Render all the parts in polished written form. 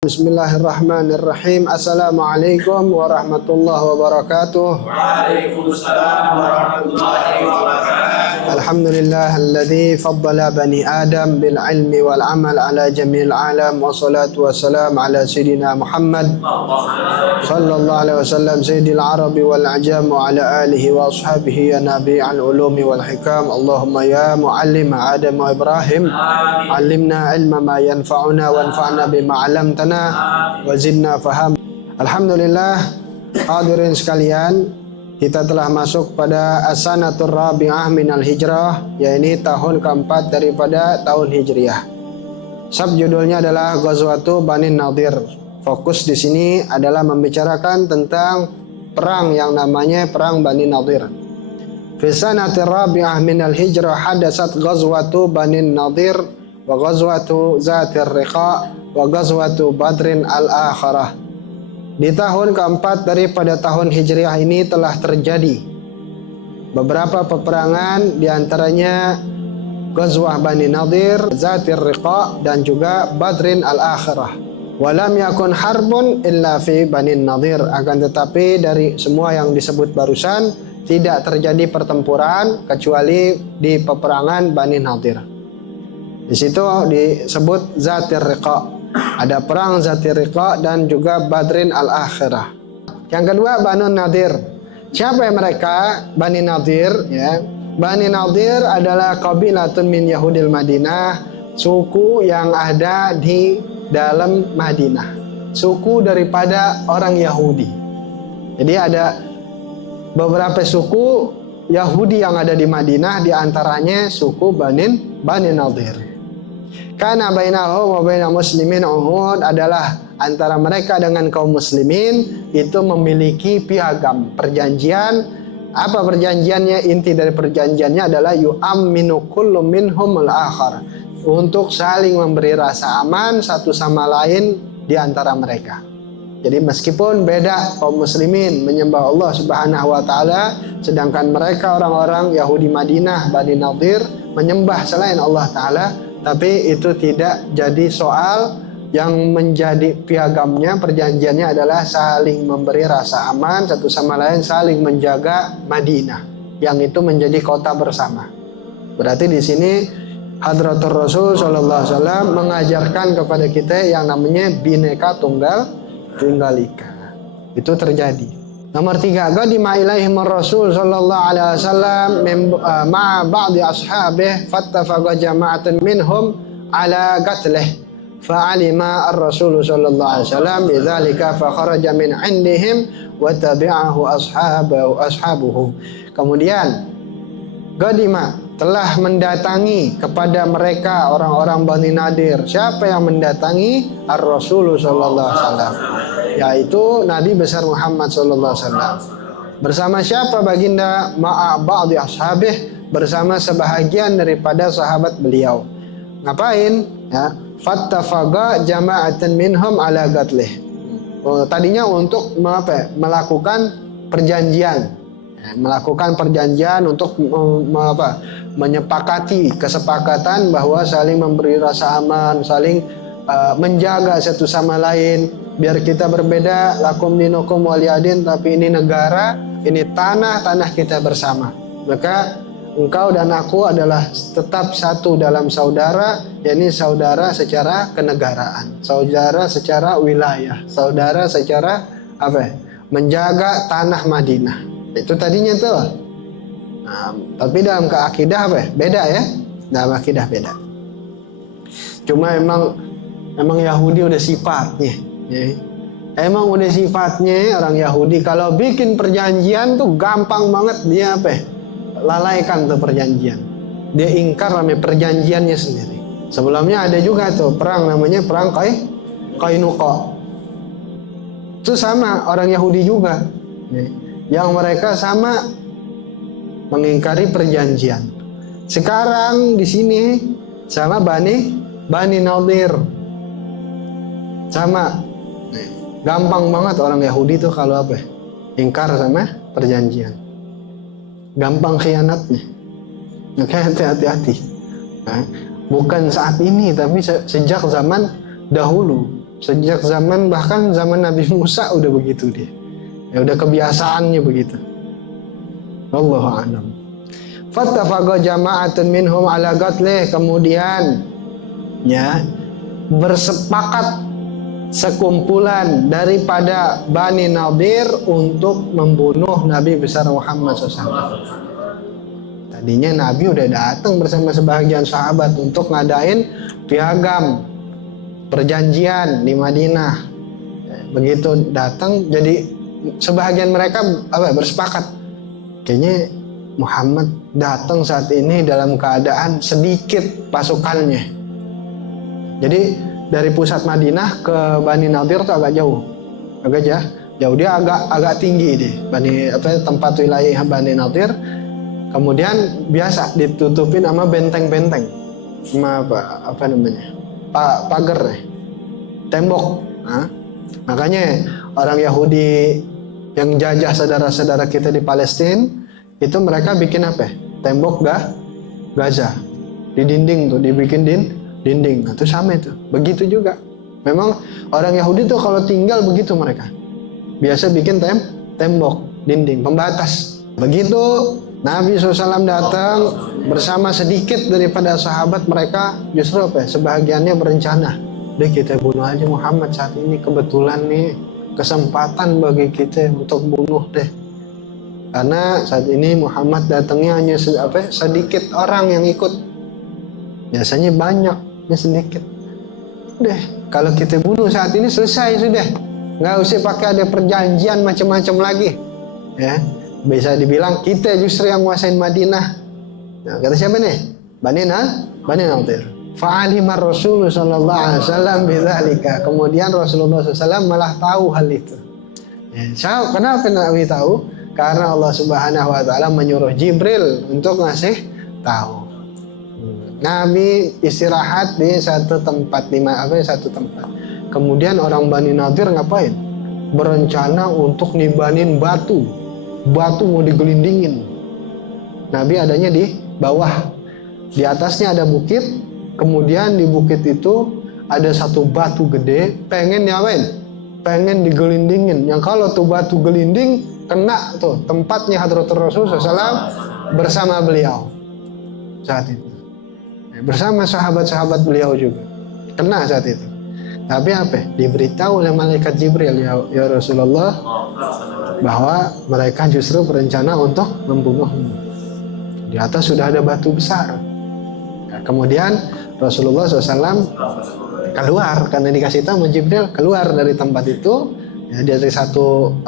Bismillahirrahmanirrahim. Assalamualaikum warahmatullahi wabarakatuh. Waalaikumsalam warahmatullahi wabarakatuh. Alhamdulillahilladzi faddala bani Adam bil ilmi wal amal ala jamil alam, wa salatu wassalam ala sayyidina Muhammad sallallahu alaihi wasallam sayyidil arabi wal ajam wa ala alihi wa ashabihi ya nabi'al ulumi wal hikam. Allahumma ya muallim Adam wa Ibrahim, allimna ilma ma yanfa'una wanfa'na bima 'allamtana wa zidna faham. Alhamdulillah, hadirin sekalian, kita telah masuk pada as-sanatur rabi'ah minal hijrah, yaitu tahun keempat daripada tahun hijriah. Subjudulnya adalah Ghazwatu Bani Nadir. Fokus di sini adalah membicarakan tentang perang yang namanya perang Bani Nadir. Fi sanatir rabi'ah minal hijrah hadasat Ghazwatu Bani Nadir wa Ghazwatu Zatir Riqa wa Ghazwatu Badrin al-Akhirah. Di tahun keempat daripada tahun hijriah ini telah terjadi beberapa peperangan, diantaranya Ghazwah Bani Nadir, Zatir Riqa, dan juga Badrin al-Akhirah. Walam yakun harbun illa fi Bani Nadir. Akan tetapi dari semua yang disebut barusan tidak terjadi pertempuran kecuali di peperangan Bani Nadir. Di situ disebut Zatir Riqa. Ada perang Zatir Riqa dan juga Badrin al-Akhirah. Yang kedua, Bani Nadir. Siapa yang mereka? Bani Nadir, ya. Bani Nadir adalah qabilatun min Yahudil Madinah, suku yang ada di dalam Madinah, suku daripada orang Yahudi. Jadi ada beberapa suku Yahudi yang ada di Madinah, di antaranya suku Bani Nadir. Karena bainahu wa bainal muslimin uhud, adalah antara mereka dengan kaum muslimin itu memiliki piagam perjanjian. Apa perjanjiannya? Inti dari perjanjiannya adalah yu'amminu kullu minhum al-akhar, untuk saling memberi rasa aman satu sama lain di antara mereka. Jadi meskipun beda, kaum muslimin menyembah Allah Subhanahu wa taala, sedangkan mereka orang-orang Yahudi Madinah, Bani Nadir, menyembah selain Allah taala, tapi itu tidak jadi soal. Yang menjadi piagamnya, perjanjiannya adalah saling memberi rasa aman satu sama lain, saling menjaga Madinah yang itu menjadi kota bersama. Berarti di sini Hadratur Rasul sallallahu alaihi wasallam mengajarkan kepada kita yang namanya Bhinneka Tunggal Ika. Itu terjadi. Nomor 3, qadima ilaihim Rasul sallallahu alaihi wasallam ma'a ba'di ashabih fattafaqa jama'atun minhum ala qatlih fa'alima ar-Rasul sallallahu alaihi wasallam bidzalika fa kharaja min 'indihim wa tabi'ahu ashabuhu. Kemudian qadima, telah mendatangi kepada mereka orang-orang Bani Nadir. Siapa yang mendatangi? Ar-Rasul sallallahu alaihi wasallam, yaitu Nabi besar Muhammad sallallahu alaihi wasallam. Bersama siapa baginda? Ma'a ba'di ashabih, bersama sebahagian daripada sahabat beliau. Ngapain? Ya, fattafaqa jama'atan minhum ala qatlih. Tadinya untuk melakukan perjanjian. Melakukan perjanjian untuk menyepakati kesepakatan bahwa saling memberi rasa aman, saling menjaga satu sama lain. Biar kita berbeda, lakum dinukum waliyadin, tapi ini negara, ini tanah kita bersama. Maka engkau dan aku adalah tetap satu dalam saudara, yakni saudara secara kenegaraan, saudara secara wilayah, saudara secara menjaga tanah Madinah. Itu tadinya tuh. Nah, tapi dalam keakidah beda ya. Dalam akidah beda. Cuma emang Yahudi udah sifatnya. Ya. Emang udah sifatnya orang Yahudi kalau bikin perjanjian tuh gampang banget dia lalaikan tuh perjanjian. Dia ingkar namanya perjanjiannya sendiri. Sebelumnya ada juga tuh perang namanya perang Qainuqa. Itu sama orang Yahudi juga. Ya. Yang mereka sama mengingkari perjanjian. Sekarang di sini sama Bani Nadir. Sama. Gampang banget orang Yahudi tuh kalau ingkar sama perjanjian. Gampang khianatnya. Makanya hati-hati. Bukan saat ini, tapi sejak zaman dahulu. Sejak bahkan zaman Nabi Musa udah begitu dia. Ya udah kebiasaannya begitu. Wallahu a'lam. Fattafaqa jama'atun minhum ala qatlih, kemudian ya bersepakat sekumpulan daripada Bani Nadir untuk membunuh Nabi besar Muhammad SAW. Tadinya Nabi udah datang bersama sebagian sahabat untuk ngadain piagam perjanjian di Madinah. Begitu datang, jadi sebagian mereka bersepakat, kayaknya Muhammad datang saat ini dalam keadaan sedikit pasukannya. Jadi dari pusat Madinah ke Bani Nadir itu agak jauh, jauh dia agak tinggi deh, tempat wilayah Bani Nadir. Kemudian biasa ditutupin sama benteng-benteng, sama apa namanya, pagar, tembok. Makanya orang Yahudi yang jajah saudara-saudara kita di Palestina itu mereka bikin apa? Tembok Gaza di dinding tuh, dibikin dinding. Nah, itu sama itu. Begitu juga. Memang orang Yahudi tuh kalau tinggal begitu mereka. Biasa bikin tembok, dinding, pembatas. Begitu Nabi SAW datang bersama sedikit daripada sahabat mereka, justru sebahagiannya berencana, deh kita bunuh aja Muhammad saat ini, kebetulan nih kesempatan bagi kita untuk bunuh deh. Karena saat ini Muhammad datangnya hanya sedikit orang yang ikut. Biasanya banyak, sedikit. Udah, kalau kita bunuh saat ini selesai sudah. Nggak usah pakai ada perjanjian macam-macam lagi. Ya, bisa dibilang kita justru yang nguasain Madinah. Nah, kata siapa nih? Bani Nadir. Fa'alima Rasulullah sallallahu alaihi wasallam bidzalika. Kemudian Rasulullah SAW malah tahu hal itu. Ya, kenapa Nabi tahu? Karena Allah Subhanahu wa taala menyuruh Jibril untuk ngasih tahu. Nabi istirahat di satu tempat, satu tempat. Kemudian orang Bani Nadir ngapain? Berencana untuk nibanin batu mau digelindingin. Nabi adanya di bawah, di atasnya ada bukit. Kemudian di bukit itu ada satu batu gede, pengen digelindingin. Yang kalau tuh batu gelinding kena tuh tempatnya Hadratul Rasul SAW bersama beliau saat itu. Bersama sahabat-sahabat beliau juga kena saat itu. Tapi diberitahu oleh malaikat Jibril, ya Rasulullah, bahwa mereka justru berencana untuk membunuhmu. Di atas sudah ada batu besar. Kemudian Rasulullah SAW keluar, karena dikasih tahu sama Jibril, keluar dari tempat itu, ya, dari satu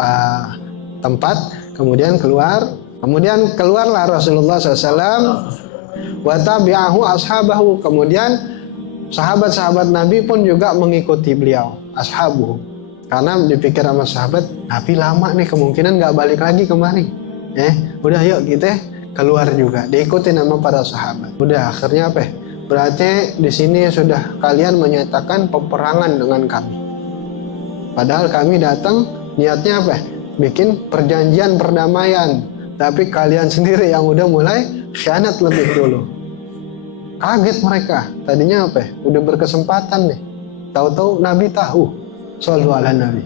tempat, kemudian keluarlah Rasulullah SAW. Wa tabi'ahu ashabahu, kemudian sahabat-sahabat Nabi pun juga mengikuti beliau, ashabuhu, karena dipikir sama sahabat, Nabi lama nih, kemungkinan nggak balik lagi kemari. Udah yuk kita keluar juga, diikuti nama para sahabat. Udah akhirnya berarti di sini sudah kalian menyatakan peperangan dengan kami. Padahal kami datang niatnya bikin perjanjian perdamaian, tapi kalian sendiri yang udah mulai khianat lebih dulu. Kaget mereka. Tadinya udah berkesempatan nih. Tahu-tahu Nabi tahu. Shallu ala Nabi.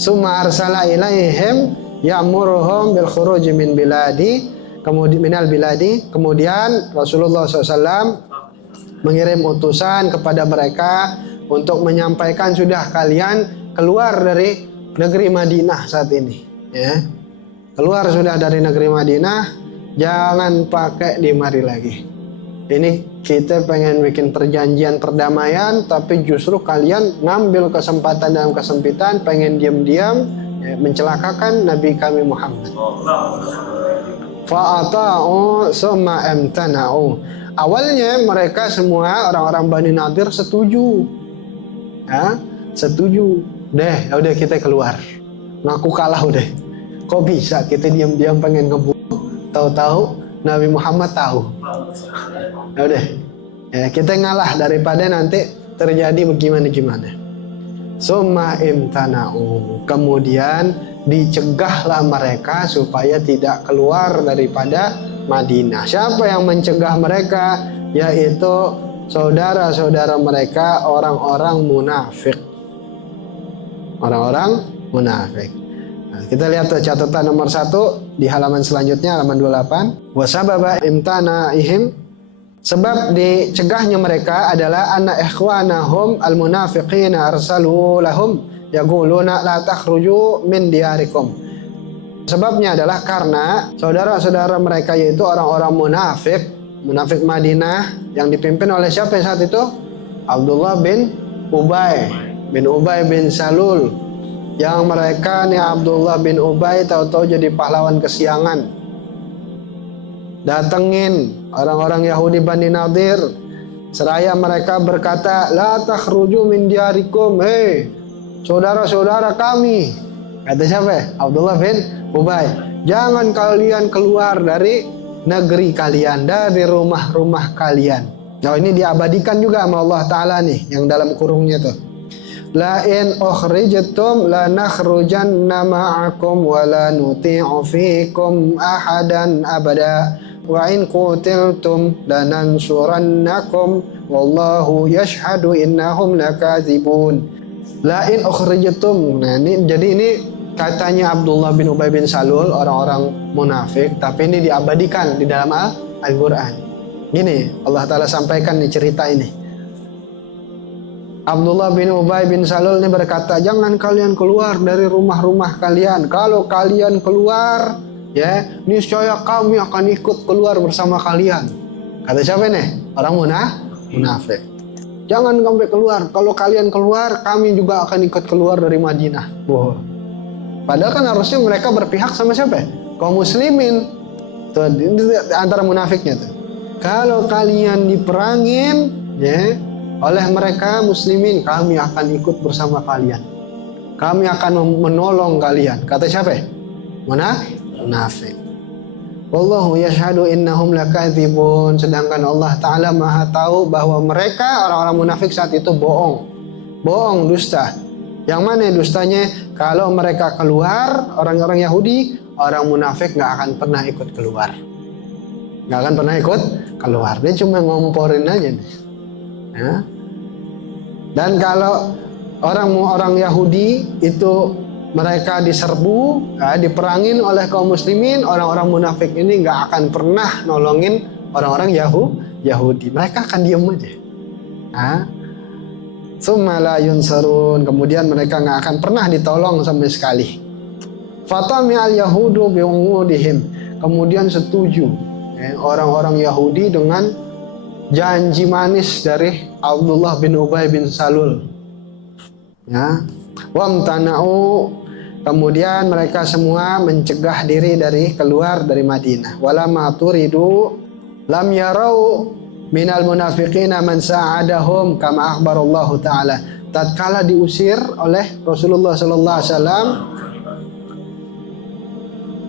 Summa arsala ilaihim ya'muruhum bil khuruj min biladi, kemudian minal biladi. Kemudian Rasulullah SAW mengirim utusan kepada mereka untuk menyampaikan, sudah kalian keluar dari negeri Madinah saat ini. Ya. Keluar sudah dari negeri Madinah, jangan pakai di mari lagi. Ini kita pengen bikin perjanjian perdamaian, tapi justru kalian ngambil kesempatan dalam kesempitan, pengen diam-diam mencelakakan Nabi kami Muhammad. Fa'ata'u summa amtana'u. Awalnya mereka semua orang-orang Bani Nadir setuju. Ya, setuju. Udah kita keluar. Ngaku kalah udah. Kok bisa kita diam-diam pengen ngebunuh, tahu-tahu Nabi Muhammad tahu. Udah, ya, kita ngalah daripada nanti terjadi bagaimana. Summa imtana'u. Kemudian dicegahlah mereka supaya tidak keluar daripada Madinah. Siapa yang mencegah mereka? Yaitu saudara-saudara mereka orang-orang munafik. Orang-orang munafik. Nah, kita lihat catatan nomor 1 di halaman selanjutnya, halaman 28. Wasababa imtanaihim, sebab dicegahnya mereka adalah anna ikhwanahum al-munafiqina arsalu lahum yaquluna la takhruju min diyarikum. Sebabnya adalah karena saudara-saudara mereka yaitu orang-orang munafik Madinah yang dipimpin oleh siapa saat itu? Abdullah bin Ubay bin Salul. Yang mereka nih Abdullah bin Ubay tahu-tahu jadi pahlawan kesiangan. Datengin orang-orang Yahudi Bani Nadir, seraya mereka berkata, la takhruju min diyarikum, hei saudara-saudara kami. Kata siapa? Abdullah bin Ubay, jangan kalian keluar dari negeri kalian, dari rumah-rumah kalian. Nah, ini diabadikan juga sama Allah Ta'ala nih, yang dalam kurungnya tuh. La in ukhrijtum la nakhrujanna ma'akum wa la nuti'u fikum ahadan abada wa in qutiltum lanansurannakum wallahu yashhadu innahum lakadzibun. La in ukhrijtum. Nah, ini katanya Abdullah bin Ubay bin Salul, orang-orang munafik, tapi ini diabadikan di dalam Al-Quran. Gini Allah Ta'ala sampaikan nih cerita ini. Abdullah bin Ubay bin Salul ini berkata, jangan kalian keluar dari rumah-rumah kalian. Kalau kalian keluar, ya niscaya kami akan ikut keluar bersama kalian. Kata siapa nih? Orang munafik. Jangan sampai keluar. Kalau kalian keluar, kami juga akan ikut keluar dari Madinah. Wow. Padahal kan harusnya mereka berpihak sama siapa? Kaum muslimin. Tuh, antara munafiknya tuh. Kalau kalian diperangin, ya, oleh mereka muslimin, kami akan ikut bersama kalian. Kami akan menolong kalian. Kata siapa? Munafik. Wallahu yashhadu innahum lakadzibun. Sedangkan Allah Ta'ala Maha tahu bahwa mereka orang-orang munafik saat itu bohong, dusta. Yang mana dustanya? Kalau mereka keluar, orang-orang Yahudi, orang munafik nggak akan pernah ikut keluar. Nggak akan pernah ikut keluar. Dia cuma ngomporin aja nih. Ya. Dan kalau orang Yahudi itu mereka diserbu, diperangin oleh kaum muslimin, orang-orang munafik ini nggak akan pernah nolongin orang-orang Yahudi. Mereka akan diem aja. Tsumma la yunsarun, kemudian mereka nggak akan pernah ditolong sama sekali. Fatami al yahudu bi'ungudihim, kemudian setuju orang-orang Yahudi dengan janji manis dari Abdullah bin Ubay bin Salul. Ya, wamtana'u, kemudian mereka semua mencegah diri dari keluar dari Madinah. Walamma turidu lam yarau minal munafiqina man sa'adahum kama akhbarallahu ta'ala. Tatkala diusir oleh Rasulullah sallallahu alaihi wasallam,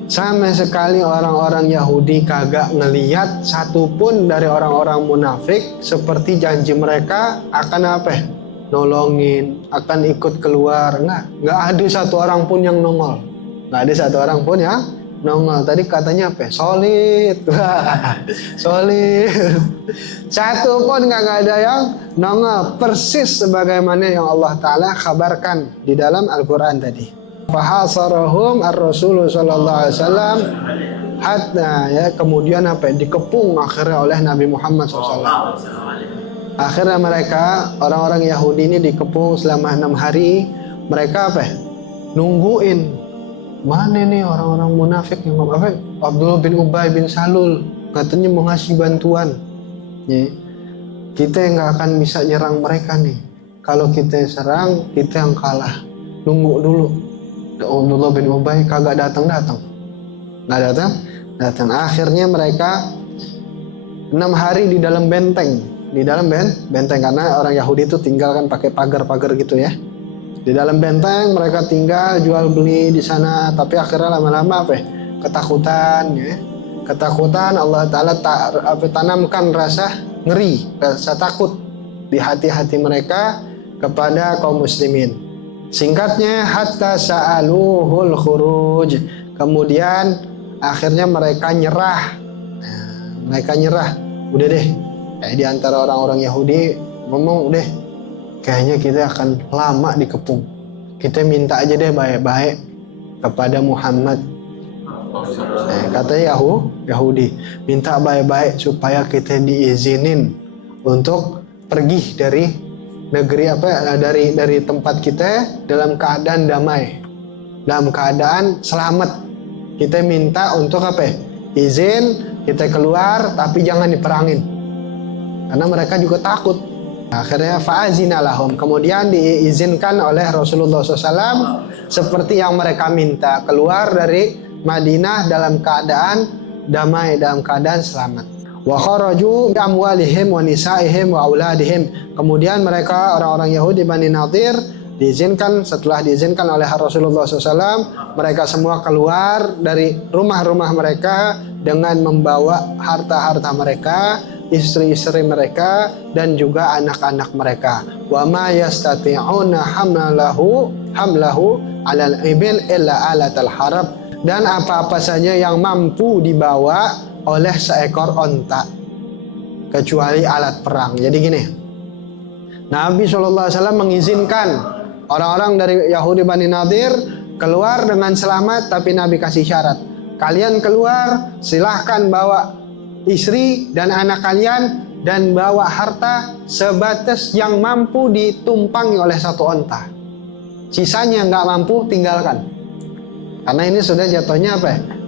sama sekali orang-orang Yahudi kagak ngelihat satupun dari orang-orang munafik seperti janji mereka akan apa? Nolongin, akan ikut keluar. Nggak ada satu orang pun yang nongol. Nggak ada satu orang pun yang nongol. Tadi katanya apa? Solid. Solid. Satu pun nggak ada yang nongol. Persis sebagaimana yang Allah Ta'ala kabarkan di dalam Al-Quran tadi. Fahasarahum ar-Rasul sallallahu alaihi wasallam hatta, ya, kemudian apa? Dikepung akhirnya oleh Nabi Muhammad SAW. Akhirnya mereka, orang-orang Yahudi ini dikepung selama 6 hari. Mereka apa? Nungguin. Mana nih orang-orang munafik yang apa? Abdullah bin Ubay bin Salul katanya mau ngasih bantuan. Ya. Kita nggak akan bisa nyerang mereka nih. Kalau kita serang, kita yang kalah. Nunggu dulu. Abdullah bin Ubay kagak datang. Nggak datang. Akhirnya mereka 6 hari di dalam benteng. Di dalam benteng, karena orang Yahudi itu tinggal kan pakai pagar-pagar gitu ya. Di dalam benteng mereka tinggal jual beli di sana, tapi akhirnya lama-lama apa? Ketakutan, ya. Ketakutan Allah Ta'ala tanamkan rasa ngeri, rasa takut di hati-hati mereka kepada kaum muslimin. Singkatnya, hatta sa'aluhul khuruj. Kemudian akhirnya mereka nyerah. Udah deh, Di antara orang-orang Yahudi ngomong, deh kayaknya kita akan lama dikepung. Kita minta aja deh baik-baik kepada Muhammad. Kata Yahudi, minta baik-baik supaya kita diizinin untuk pergi dari negeri dari tempat kita dalam keadaan damai, dalam keadaan selamat. Kita minta untuk izin kita keluar, tapi jangan diperangin, karena mereka juga takut. Akhirnya fa'azina lahum, kemudian diizinkan oleh Rasulullah SAW seperti yang mereka minta, keluar dari Madinah dalam keadaan damai, dalam keadaan selamat. Wa kharaju bi amwalihim wa nisaihim wa auladihim. Kemudian mereka orang-orang Yahudi Bani Nadir diizinkan, setelah diizinkan oleh Rasulullah SAW, mereka semua keluar dari rumah-rumah mereka dengan membawa harta-harta mereka, istri-istri mereka, dan juga anak-anak mereka. Wa ma yastati'una hamlahu 'alal ibil illa alatal harab. Dan apa-apa saja yang mampu dibawa oleh seekor onta, kecuali alat perang. Jadi gini, Nabi SAW mengizinkan orang-orang dari Yahudi Bani Nadir keluar dengan selamat, tapi Nabi kasih syarat. Kalian keluar, silahkan bawa istri dan anak kalian, dan bawa harta sebatas yang mampu ditumpangi oleh satu onta. Sisanya nggak mampu, tinggalkan. Karena ini sudah jatuhnya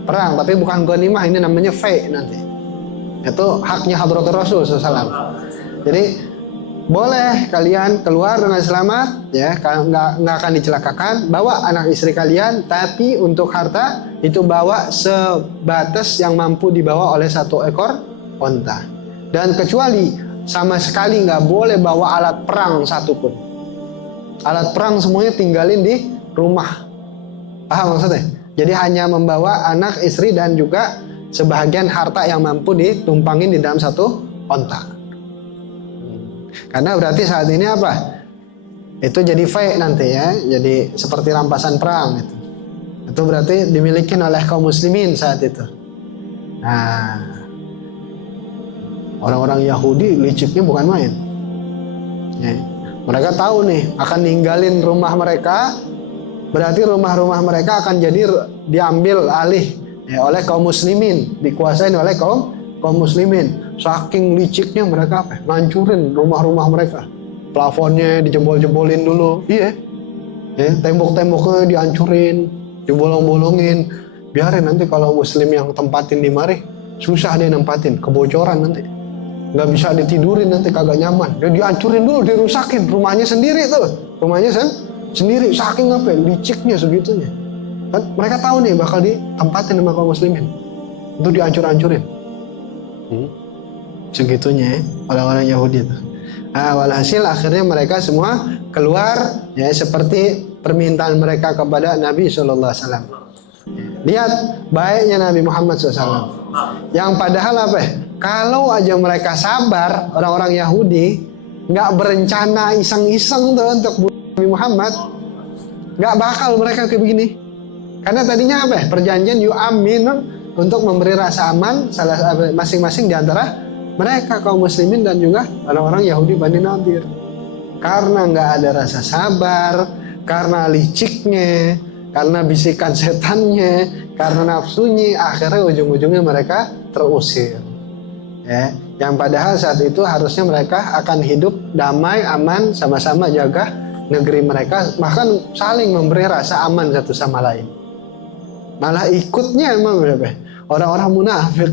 perang, tapi bukan ghanimah, ini namanya fai nanti. Itu haknya Hadratul Rasul SAW. Jadi boleh kalian keluar dengan selamat, ya, nggak akan dicelakakan. Bawa anak istri kalian, tapi untuk harta itu bawa sebatas yang mampu dibawa oleh satu ekor onta. Dan kecuali sama sekali nggak boleh bawa alat perang satupun. Alat perang semuanya tinggalin di rumah. Paham maksudnya? Jadi hanya membawa anak, istri, dan juga sebahagian harta yang mampu ditumpangin di dalam satu onta. Karena berarti saat ini itu jadi fai nanti, ya, jadi seperti rampasan perang itu. Itu berarti dimiliki oleh kaum muslimin saat itu. Nah, orang-orang Yahudi liciknya bukan main. Ya, mereka tahu nih akan ninggalin rumah mereka, berarti rumah-rumah mereka akan jadi diambil alih, ya, oleh kaum muslimin, dikuasain oleh kaum muslimin. Saking liciknya mereka ngancurin rumah-rumah mereka. Plafonnya dijebol-jebolin dulu, iya. Ya, tembok-temboknya dihancurin, dibolong-bolongin. Biarin nanti kalau muslim yang tempatin di mari, susah dia nempatin, kebocoran nanti. Nggak bisa ditidurin nanti, kagak nyaman. Dia dihancurin dulu, dirusakin rumahnya sendiri tuh. Rumahnya sendiri, saking liciknya segitunya. Kan mereka tahu nih bakal ditempatin sama kaum muslimin. Itu dihancur-hancurin. Segitunya, ya, orang-orang Yahudi itu. Walhasil akhirnya mereka semua keluar, ya, seperti permintaan mereka kepada Nabi SAW. Lihat baiknya Nabi Muhammad SAW. Yang padahal kalau aja mereka sabar, orang-orang Yahudi nggak berencana iseng-iseng tuh untuk Nabi Muhammad, nggak bakal mereka kayak begini. Karena tadinya perjanjian yu'amin, untuk memberi rasa aman masing-masing di antara mereka kaum muslimin dan juga orang-orang Yahudi Bani Nadir. Karena nggak ada rasa sabar, karena liciknya, karena bisikan setannya, karena nafsunya, akhirnya ujung-ujungnya mereka terusir. Ya, yang padahal saat itu harusnya mereka akan hidup damai, aman, sama-sama jaga negeri mereka, bahkan saling memberi rasa aman satu sama lain. Malah ikutnya emang orang-orang munafik,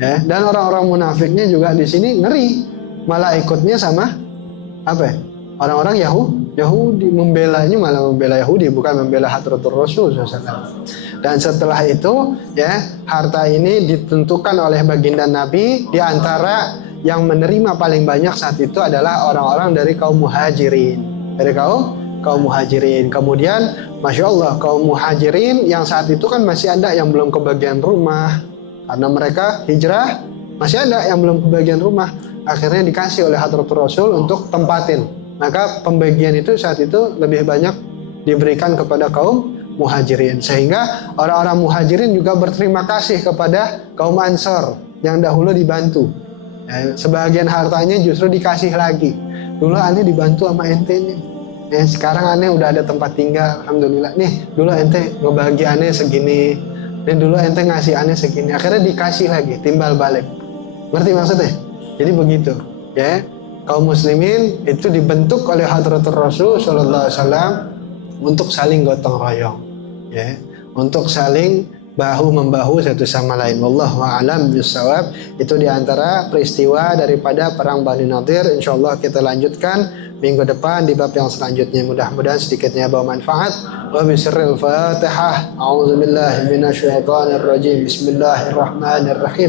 ya, dan orang-orang munafiknya juga di sini ngeri, malah ikutnya sama orang-orang Yahudi, malah membela Yahudi, bukan membela Hadratul Rasul SAW. Dan setelah itu, ya, harta ini ditentukan oleh baginda Nabi. Di antara yang menerima paling banyak saat itu adalah orang-orang dari kaum muhajirin, dari kaum muhajirin. Kemudian Masya Allah, kaum muhajirin yang saat itu kan masih ada yang belum kebagian rumah, karena mereka hijrah, masih ada yang belum kebagian rumah. Akhirnya dikasih oleh Hadratul Rasul untuk tempatin. Maka pembagian itu saat itu lebih banyak diberikan kepada kaum muhajirin, sehingga orang-orang muhajirin juga berterima kasih kepada kaum Ansor yang dahulu dibantu. Ya, sebagian hartanya justru dikasih lagi. Dulu aneh dibantu sama ente nih. Ya, sekarang aneh udah ada tempat tinggal, alhamdulillah. Nih, dulu ente ngebagi aneh segini. Dan dulu ente ngasih aneh segini. Akhirnya dikasih lagi, timbal balik. Ngerti maksudnya? Jadi begitu, ya. Kaum muslimin itu dibentuk oleh Hadratur Rasul sallallahu alaihi wasallam untuk saling gotong royong, ya. Untuk saling bahu membahu satu sama lain. Wallahu a'lam bishawab. Itu diantara peristiwa daripada perang Bani Nadir. Insyaallah kita lanjutkan minggu depan di bab yang selanjutnya. Mudah-mudahan sedikitnya bawa manfaat. Wa bisirril Fatihah. A'udzubillahi minasyaitonir rajim. Bismillahirrahmanirrahim.